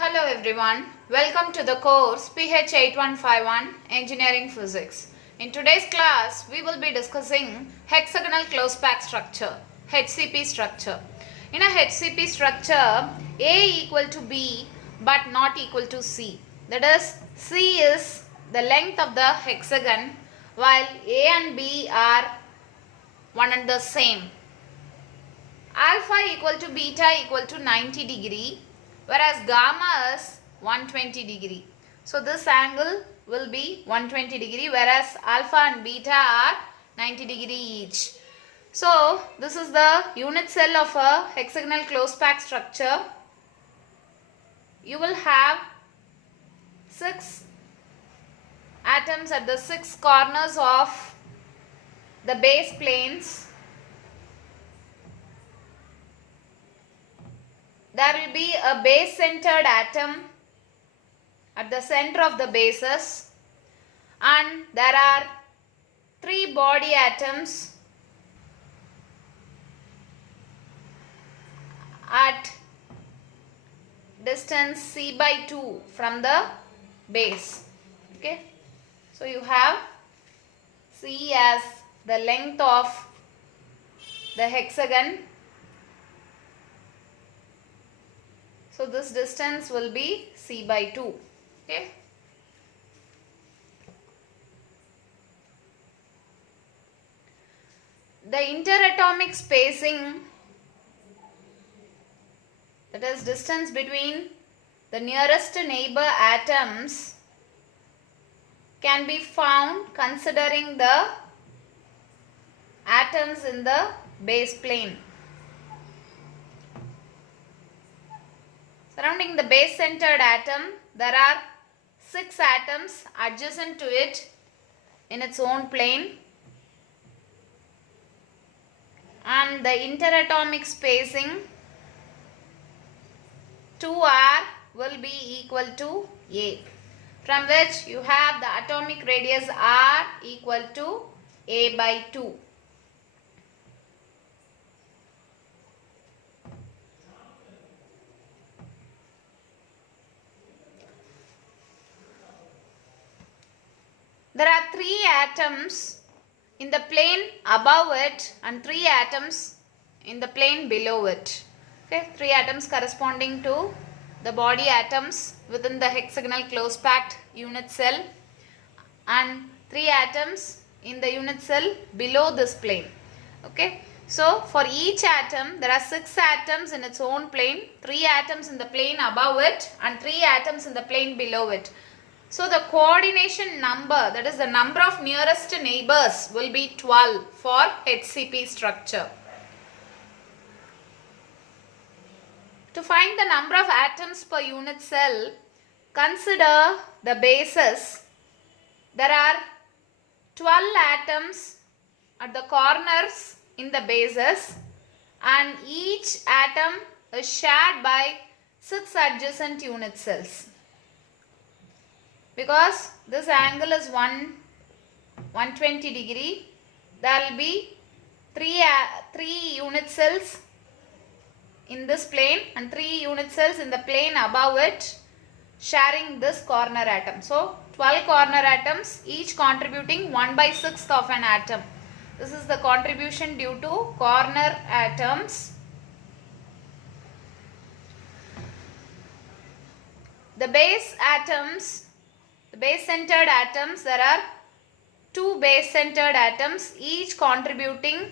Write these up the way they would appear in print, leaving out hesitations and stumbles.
Hello everyone, welcome to the course PH 8151 Engineering Physics. In today's class, we will be discussing hexagonal close pack structure, HCP structure. In a HCP structure, A equal to B but not equal to C. That is, C is the length of the hexagon while A and B are one and the same. Alpha equal to beta equal to 90 degree, whereas gamma is 120 degree. So this angle will be 120 degree, whereas alpha and beta are 90 degree each. So this is the unit cell of a hexagonal close pack structure. You will have 6 atoms at the 6 corners of the base planes. There will be a base centered atom at the center of the bases, and there are 3 body atoms at distance c by 2 from the base. Okay, so you have c as the length of the hexagon. So this distance will be c by 2. Okay. The interatomic spacing, that is distance between the nearest neighbor atoms, can be found considering the atoms in the base plane. Surrounding the base centered atom, there are 6 atoms adjacent to it in its own plane, and the interatomic spacing 2r will be equal to a, from which you have the atomic radius r equal to a by 2. There are 3 atoms in the plane above it and 3 atoms in the plane below it. Okay, 3 atoms corresponding to the body atoms within the hexagonal close packed unit cell, and 3 atoms in the unit cell below this plane. Okay, so for each atom there are 6 atoms in its own plane, 3 atoms in the plane above it and 3 atoms in the plane below it. So the coordination number, that is the number of nearest neighbors, will be 12 for HCP structure. To find the number of atoms per unit cell, consider the bases. There are 12 atoms at the corners in the bases, and each atom is shared by 6 adjacent unit cells. Because this angle is 120 degree, there will be 3 unit cells in this plane and 3 unit cells in the plane above it, sharing this corner atom. So 12 corner atoms, each contributing 1/6 of an atom. This is the contribution due to corner atoms. The base atoms, the base centered atoms, there are 2 base centered atoms, each contributing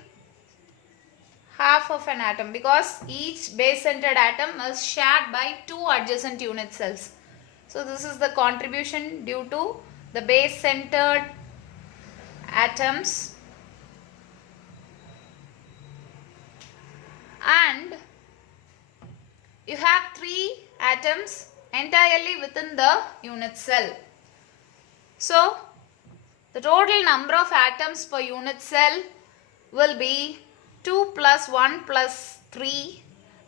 half of an atom, because each base centered atom is shared by 2 adjacent unit cells. So this is the contribution due to the base centered atoms. And you have 3 atoms entirely within the unit cell. So the total number of atoms per unit cell will be 2 plus 1 plus 3,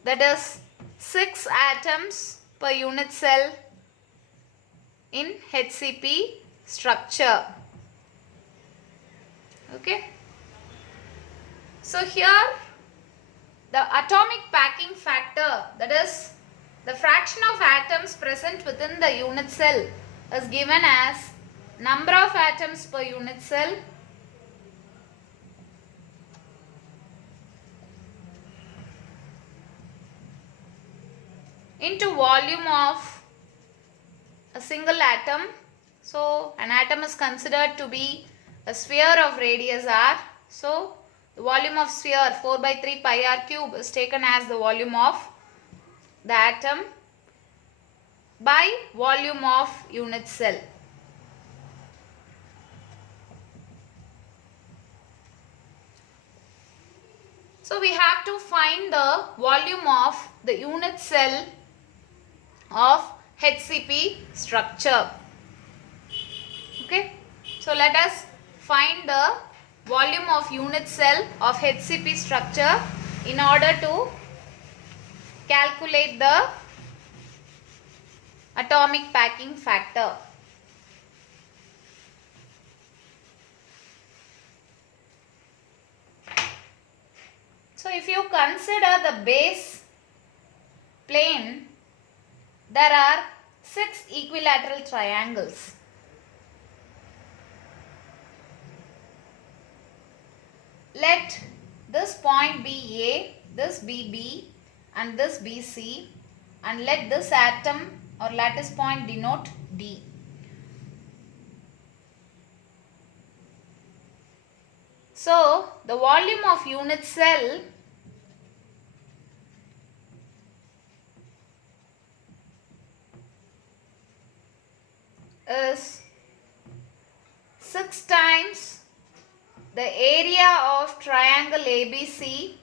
that is 6 atoms per unit cell in HCP structure. Okay. So here the atomic packing factor, that is The fraction of atoms present within the unit cell is given as number of atoms per unit cell into volume of a single atom. So an atom is considered to be a sphere of radius r. So the volume of sphere 4 by 3 pi r cube is taken as the volume of the atom by volume of unit cell. So we have to find the volume of the unit cell of HCP structure. Okay, so let us find the volume of unit cell of HCP structure in order to calculate the atomic packing factor. So if you consider the base plane, there are 6 equilateral triangles. Let this point be A, this be B, and this be C, and let this atom or lattice point denote D. So the volume of unit cell is 6 times the area of triangle ABC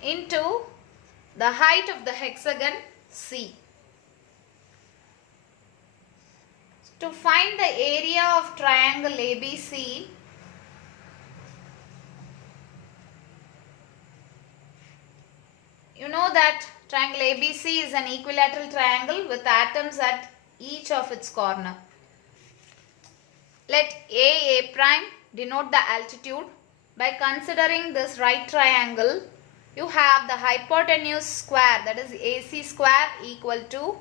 into the height of the hexagon C. To find the area of triangle ABC, you know that triangle ABC is an equilateral triangle with atoms at each of its corner. Let A prime denote the altitude. By considering this right triangle, you have the hypotenuse square, that is AC square, equal to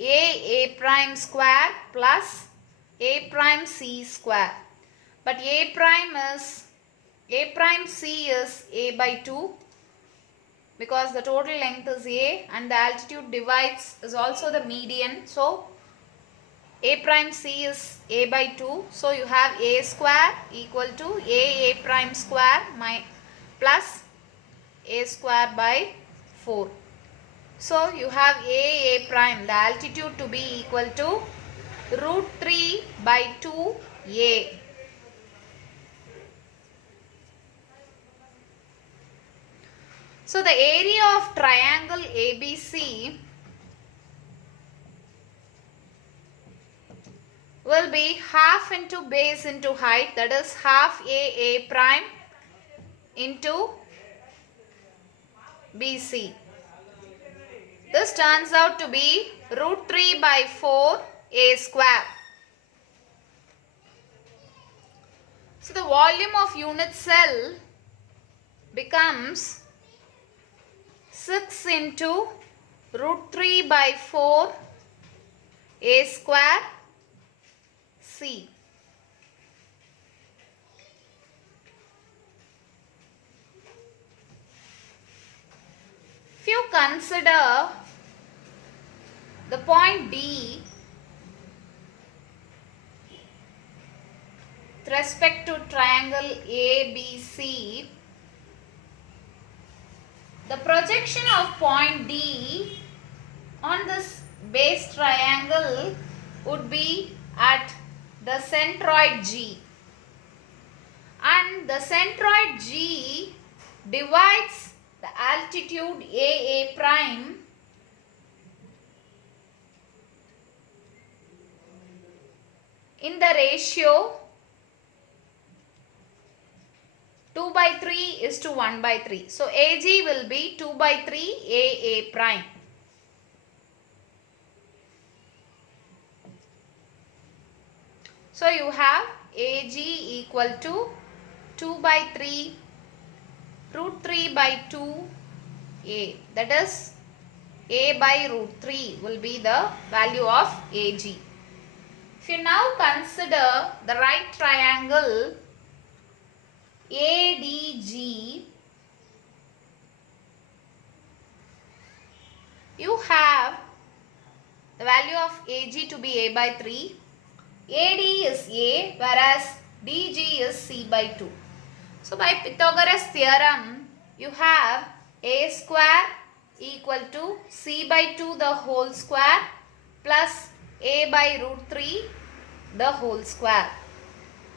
A prime square plus A prime C square. But A prime C is A by 2 because the total length is A and the altitude divides is also the median. So A prime C is A by 2. So you have A square equal to A prime square plus A square by 4. So you have A prime, the altitude to be equal to root 3 by 2A. So the area of triangle ABC will be half into base into height, that is half A prime into BC. This turns out to be root 3 by 4 A square. So the volume of unit cell becomes 6 into root 3 by 4 A square C. If you consider the point D with respect to triangle ABC, the projection of point D on this base triangle would be at the centroid G, and the centroid G divides the altitude A prime in the ratio 2 by 3 is to 1 by 3. So AG will be 2 by 3 A prime. So you have AG equal to 2 by 3 root 3 by 2a. That is a by root 3 will be the value of AG. If you now consider the right triangle ADG, you have the value of AG to be a by 3. AD is a, whereas DG is c by 2. So by Pythagoras theorem, you have a square equal to c by 2 the whole square plus a by root 3 the whole square.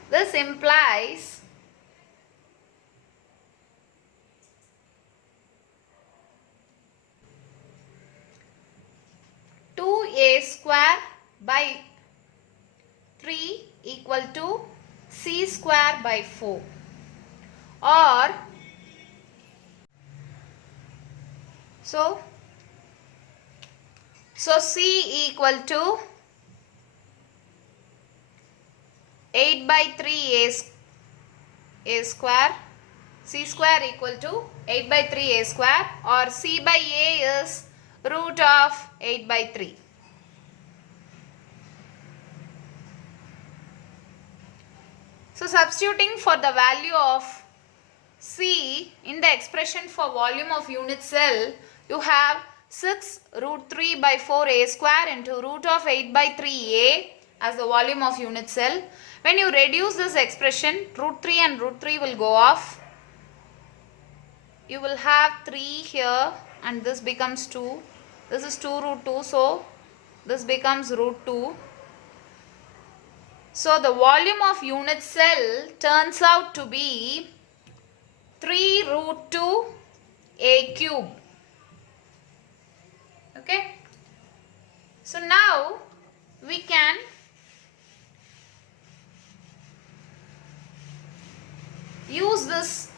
This implies a square by 3 equal to c square by 4, or so c equal to 8 by 3 a square, c square equal to 8 by 3 a square, or c by a is root of 8 by 3. So substituting for the value of C in the expression for volume of unit cell, you have 6 root 3 by 4a square into root of 8 by 3a as the volume of unit cell. When you reduce this expression, root 3 and root 3 will go off. You will have 3 here and this becomes 2. This is 2 root 2, so this becomes root 2. So the volume of unit cell turns out to be 3 root 2 a cube. Okay. So now we can use this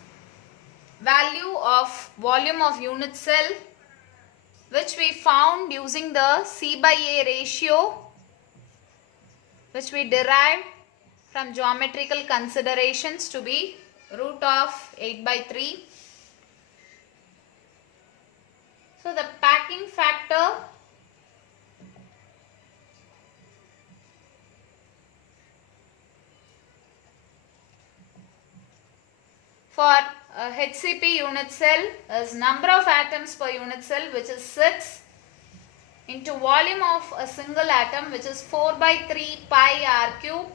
value of volume of unit cell, which we found using the C by A ratio, which we derived from geometrical considerations, to be root of 8 by 3. So the packing factor for a HCP unit cell is number of atoms per unit cell, which is 6, into volume of a single atom, which is 4 by 3 pi r cube,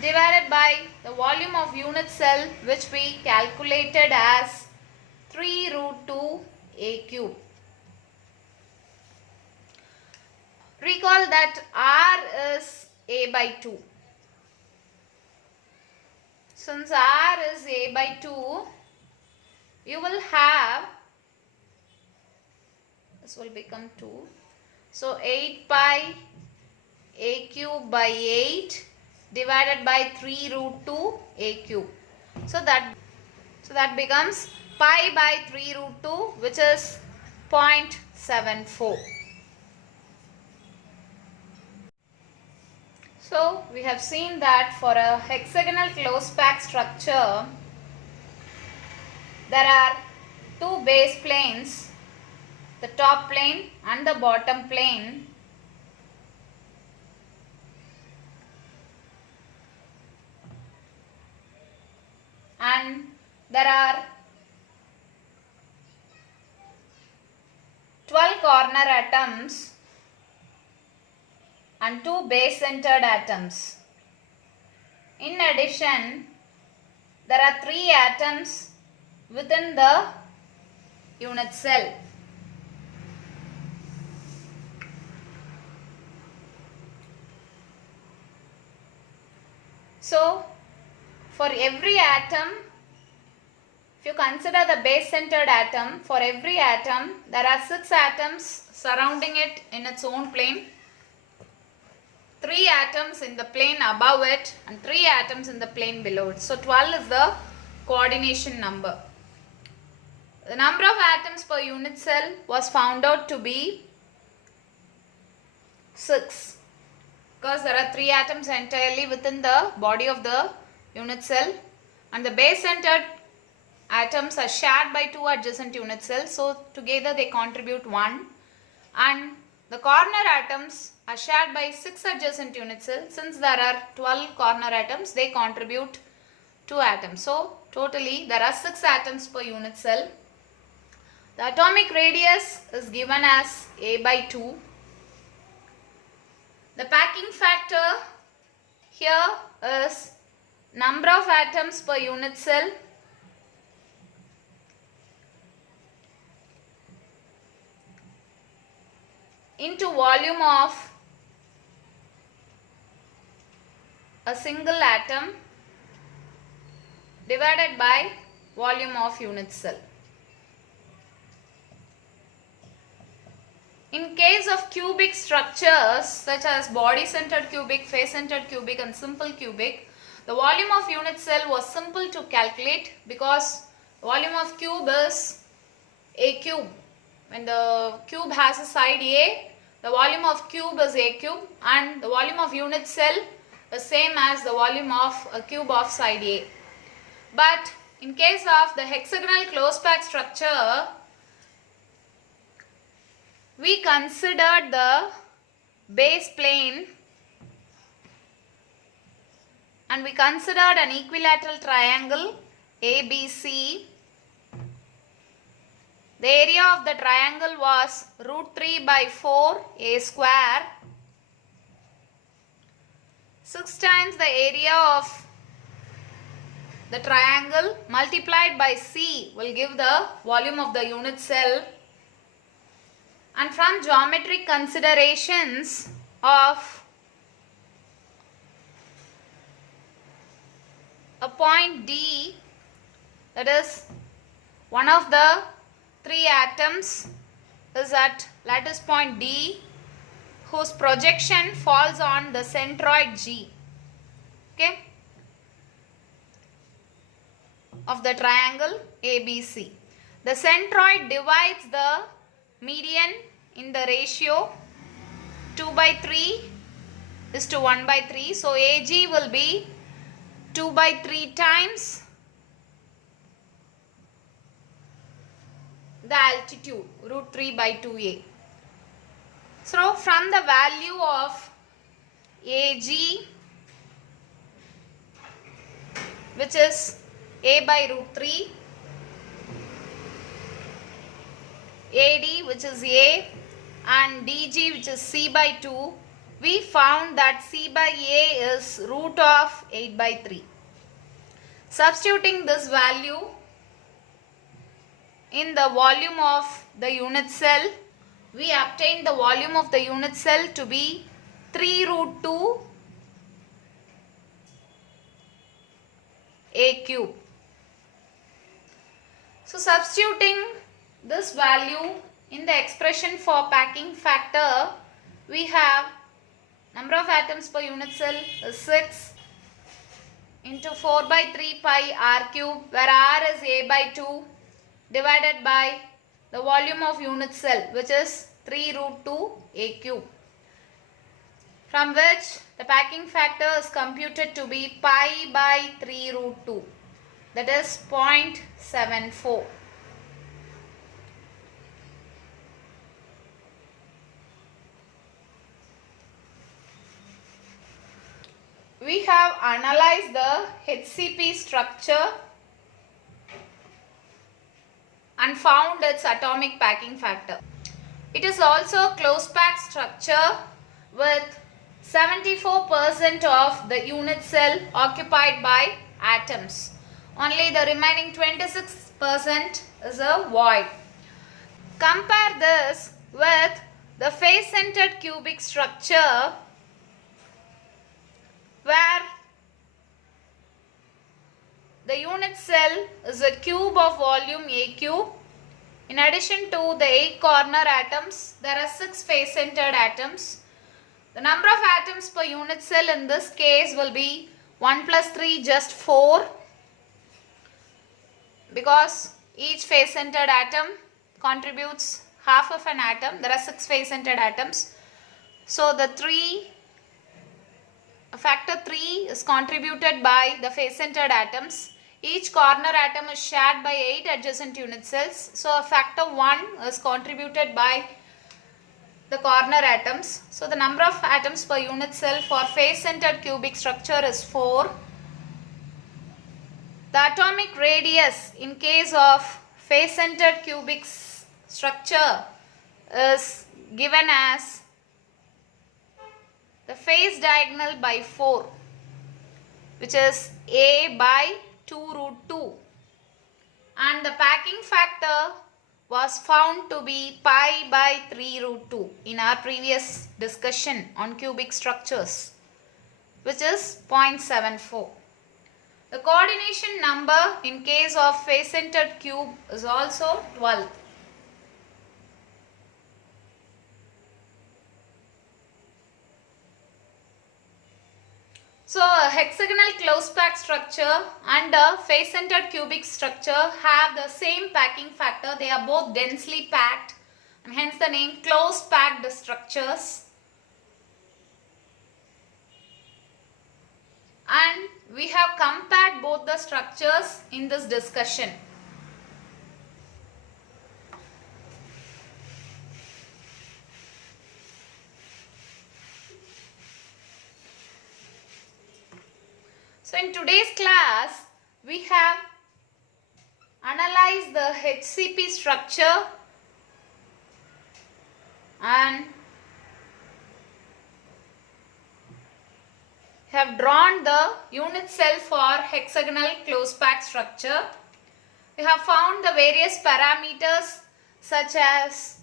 divided by the volume of unit cell, which we calculated as 3 root 2 a cube. Recall that r is a by 2. Since r is a by 2, you will have, this will become 2. So 8 pi a cube by 8 divided by 3 root 2 a cube. So that becomes pi by 3 root 2, which is 0.74. So we have seen that for a hexagonal closed pack structure, there are two base planes, the top plane and the bottom plane. And there are 12 corner atoms and 2 base centered atoms. In addition, there are 3 atoms within the unit cell. So, for every atom, if you consider the base centered atom, for every atom there are 6 atoms surrounding it in its own plane, 3 atoms in the plane above it and 3 atoms in the plane below it. So 12 is the coordination number. The number of atoms per unit cell was found out to be 6, because there are 3 atoms entirely within the body of the unit cell, and the base centered atoms are shared by two adjacent unit cells, so together they contribute 1, and the corner atoms are shared by 6 adjacent unit cells. Since there are 12 corner atoms, they contribute 2 atoms. So totally there are 6 atoms per unit cell. The atomic radius is given as A by 2. The packing factor here is number of atoms per unit cell into volume of a single atom divided by volume of unit cell. In case of cubic structures such as body-centered cubic, face-centered cubic and simple cubic, the volume of unit cell was simple to calculate because volume of cube is A cube. When the cube has a side A, the volume of cube is A cube, and the volume of unit cell is same as the volume of a cube of side A. But in case of the hexagonal closed pack structure, we considered the base plane and we considered an equilateral triangle ABC. The area of the triangle was root 3 by 4 A square. 6 times the area of the triangle multiplied by C will give the volume of the unit cell. And from geometric considerations of a point D, that is one of the 3 atoms is at lattice point D, whose projection falls on the centroid G, okay, of the triangle ABC. The centroid divides the median in the ratio 2 by 3 is to 1 by 3. So AG will be 2 by 3 times the altitude, root 3 by 2A. So from the value of AG, which is A by root 3, AD which is A, and DG which is C by 2, we found that C by A is root of 8 by 3. Substituting this value in the volume of the unit cell, we obtain the volume of the unit cell to be 3 root 2 A cube. So substituting this value in the expression for packing factor, we have number of atoms per unit cell is 6 into 4 by 3 pi r cube, where r is A by 2, divided by the volume of unit cell, which is 3 root 2 A cube, from which the packing factor is computed to be pi by 3 root 2, that is 0.74. We have analyzed the HCP structure and found its atomic packing factor. It is also a closed pack structure with 74% of the unit cell occupied by atoms. Only the remaining 26% is a void. Compare this with the face-centered cubic structure, where the unit cell is a cube of volume A cube. In addition to the 8 corner atoms, there are 6 face-centered atoms. The number of atoms per unit cell in this case will be 1 plus 3, just 4, because each face-centered atom contributes half of an atom. There are 6 face-centered atoms. So the factor 3 is contributed by the face-centered atoms. Each corner atom is shared by 8 adjacent unit cells. So a factor 1 is contributed by the corner atoms. So the number of atoms per unit cell for face-centered cubic structure is 4. The atomic radius in case of face-centered cubic structure is given as the face diagonal by 4, which is A by 2 root 2, and the packing factor was found to be pi by 3 root 2 in our previous discussion on cubic structures, which is 0.74. The coordination number in case of face-centered cube is also 12. So a hexagonal closed packed structure and a face-centered cubic structure have the same packing factor. They are both densely packed and hence the name closed packed structures. And we have compared both the structures in this discussion. So in today's class, we have analyzed the HCP structure and have drawn the unit cell for hexagonal closed packed structure. We have found the various parameters such as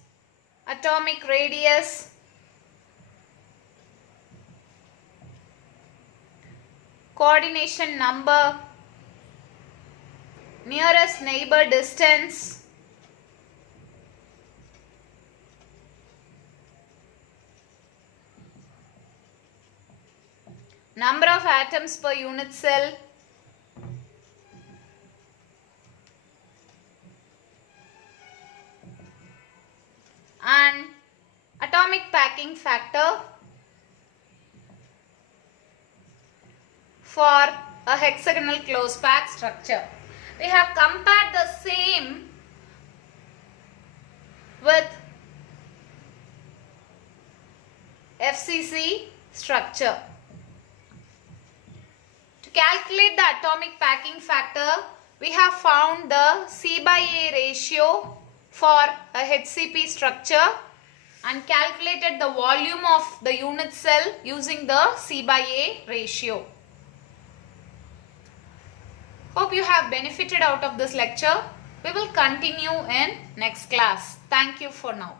atomic radius, coordination number, nearest neighbor distance, number of atoms per unit cell, and atomic packing factor for a hexagonal closed packed structure. We have compared the same with FCC structure. To calculate the atomic packing factor, we have found the C by A ratio for a HCP structure and calculated the volume of the unit cell using the C by A ratio. Hope you have benefited out of this lecture. We will continue in next class. Thank you for now.